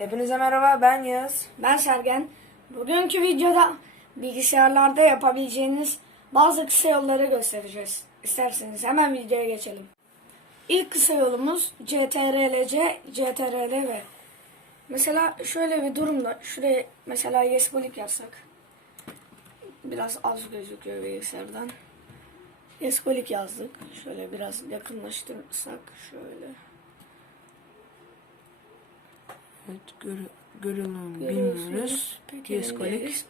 Hepinize merhaba ben Yağız. Ben Sergen. Bugünkü videoda bilgisayarlarda yapabileceğiniz bazı kısa yolları göstereceğiz. İsterseniz hemen videoya geçelim. İlk kısa yolumuz CTRL-C, CTRL-V. Mesela şöyle bir durumda şuraya mesela Yesbolik yazsak. Biraz az gözüküyor bilgisayardan. Yesbolik yazdık. Şöyle biraz yakınlaştırırsak şöyle. Evet gör, görünüm bilmiyoruz. Bilmiyoruz.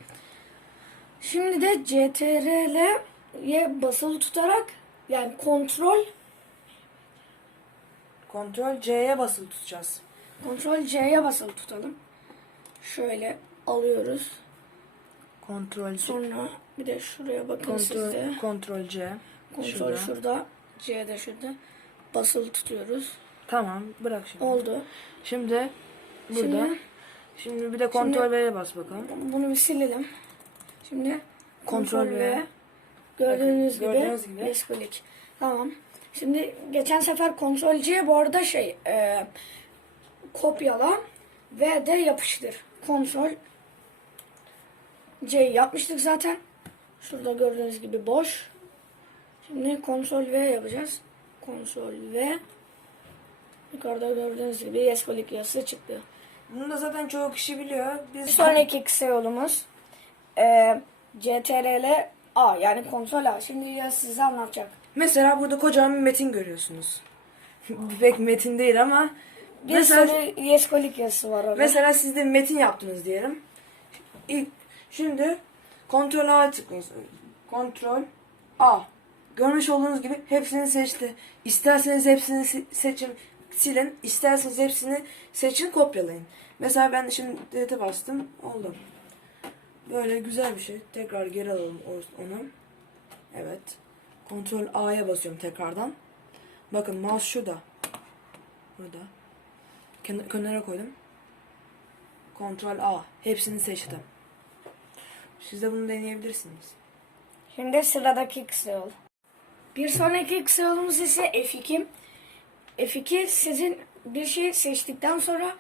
Şimdi de CTRL'ye basılı tutarak yani kontrol Kontrol C'ye basılı tutacağız. kontrol C'ye basılı tutalım. Şöyle alıyoruz. Kontrol C. Sonra bir de şuraya bakın siz Kontrol, de. kontrol C. Kontrol Şurada. şurada. C de şurada. Basılı tutuyoruz. Tamam bırak şimdi. Oldu. Şimdi burada. Şimdi, Şimdi- bir de kontrol V'ye bas bakalım. bunu bir silelim. Şimdi Kontrol kontrol V. Gördüğünüz Bakın, gibi, gördüğünüz gibi. Yeskolik. Tamam. Şimdi geçen sefer kontrol C bu arada şey e, kopyala ve de yapıştır. Kontrol C yapmıştık zaten. Şurada gördüğünüz gibi boş. Şimdi kontrol V yapacağız. Kontrol V. Yukarıda gördüğünüz gibi Yeskolik yazısı çıktı. Bunu da zaten çoğu kişi biliyor. Biz Bir sonraki kısa yolumuz e, CTRL A yani kontrol A. Şimdi ya size anlatacak. Mesela burada kocaman bir metin görüyorsunuz. Pek metin değil ama Bir mesela, sürü Yeskolik yazısı var orada. mesela siz de metin yaptınız diyelim. İlk, şimdi kontrol A tıklıyorsunuz. Kontrol A. Görmüş olduğunuz gibi hepsini seçti. İsterseniz hepsini si- seçin, silin. İsterseniz hepsini seçin, kopyalayın. Mesela ben şimdi delete bastım. Oldu. Böyle güzel bir şey. Tekrar geri alalım onu. Evet. Kontrol A'ya basıyorum tekrardan. Bakın mouse şurada. Burada. Ken- kenara koydum. Kontrol A. Hepsini seçtim. Siz de bunu deneyebilirsiniz. Şimdi sıradaki kısa yol. Bir sonraki kısa yolumuz ise F2. F2 sizin bir şey seçtikten sonra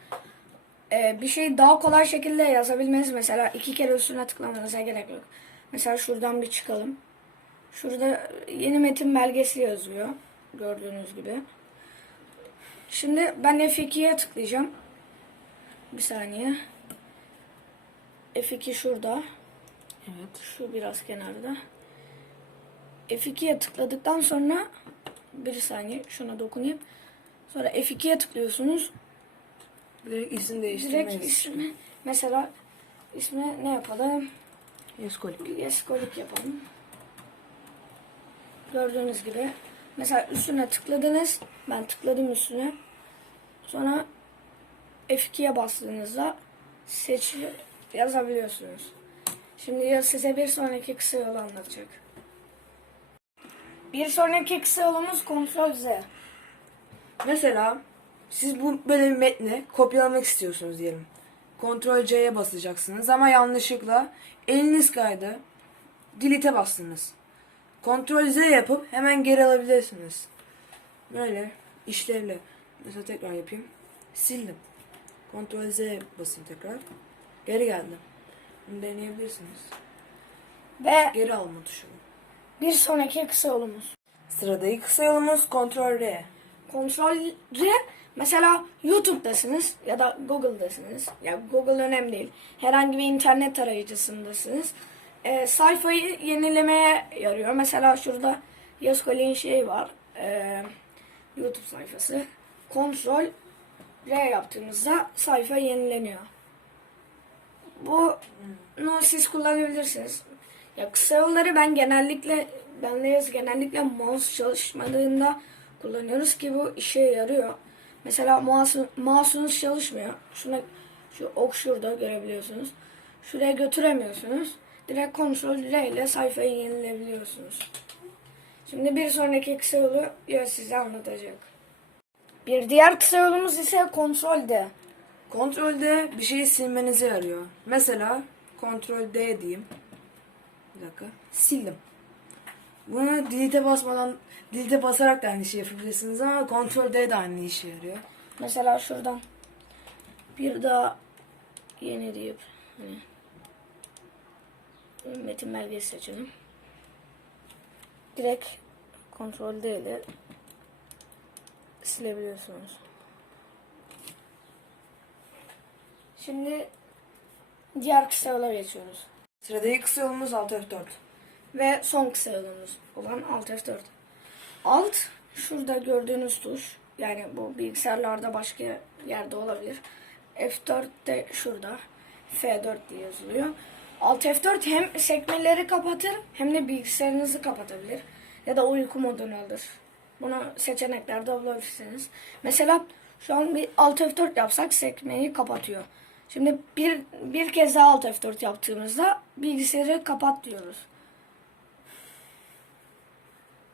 e, bir şeyi daha kolay şekilde yazabilmeniz. Mesela iki kere üstüne tıklamanıza gerek yok. Mesela şuradan bir çıkalım. Şurada yeni metin belgesi yazıyor. Gördüğünüz gibi. Şimdi ben F2'ye tıklayacağım. Bir saniye. F2 şurada. Evet. Şu biraz kenarda. F2'ye tıkladıktan sonra bir saniye şuna dokunayım. Sonra F2'ye tıklıyorsunuz. Direkt isim Direkt değiştirmeyiz. ismi mesela ismi ne yapalım? Yeskolik. Yeskolik yapalım. Gördüğünüz gibi. Mesela üstüne tıkladınız. Ben tıkladım üstüne. Sonra F2'ye bastığınızda seç yazabiliyorsunuz. Şimdi ya size bir sonraki kısa yolu anlatacak. Bir sonraki kısa yolumuz Ctrl Z. Mesela siz bu böyle bir metni kopyalamak istiyorsunuz diyelim. Kontrol C'ye basacaksınız ama yanlışlıkla eliniz kaydı. Delete'e bastınız. Kontrol Z yapıp hemen geri alabilirsiniz. Böyle işlevle. Mesela tekrar yapayım. Sildim. Kontrol Z basayım tekrar. Geri geldim. Bunu deneyebilirsiniz. Ve Geri alma tuşu. bir sonraki kısa yolumuz. Sıradaki kısa yolumuz Kontrol R. R mesela YouTube'dasınız ya da Google'dasınız. Ya Google önemli değil. Herhangi bir internet arayıcısındasınız. Ee, sayfayı yenilemeye yarıyor. Mesela şurada Yaskolin şey var. Ee, YouTube sayfası. Ctrl R yaptığınızda sayfa yenileniyor. Bunu siz kullanabilirsiniz. Ya kısa yolları ben genellikle ben de genellikle mouse çalışmadığında kullanıyoruz ki bu işe yarıyor. Mesela mouse, mouse'unuz çalışmıyor. Şuna şu ok şurada görebiliyorsunuz. Şuraya götüremiyorsunuz. Direkt kontrol ile sayfayı yenilebiliyorsunuz. Şimdi bir sonraki kısa yolu ya size anlatacak. Bir diğer kısa yolumuz ise kontrol D. Kontrolde bir şeyi silmenize yarıyor. Mesela kontrol D diyeyim. Bir dakika. Sildim. Bunu delete'e basmadan delete'e basarak da aynı şey yapabilirsiniz ama kontrol D de aynı işe yarıyor. Mesela şuradan bir daha yeni deyip hani metin belgesi seçelim. Direkt kontrol değil de silebiliyorsunuz. Şimdi diğer kısa yola geçiyoruz. Sıradaki kısa yolumuz Alt F4. Ve son kısa yolumuz olan Alt F4. Alt şurada gördüğünüz tuş. Yani bu bilgisayarlarda başka yerde olabilir. F4 de şurada. F4 diye yazılıyor. Alt F4 hem sekmeleri kapatır hem de bilgisayarınızı kapatabilir. Ya da uyku modunu alır. Bunu seçeneklerde bulabilirsiniz. Mesela şu an bir Alt F4 yapsak sekmeyi kapatıyor. Şimdi bir, bir kez daha Alt F4 yaptığımızda bilgisayarı kapat diyoruz.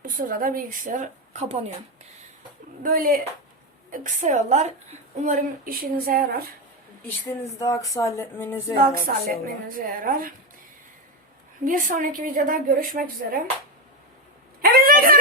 Bu sırada bilgisayar kapanıyor. Böyle kısa yollar umarım işinize yarar. İşlerinizi daha kısa halletmenize Daha yarar kısa kısa halletmenize yarar. Bir sonraki videoda görüşmek üzere. Hepinize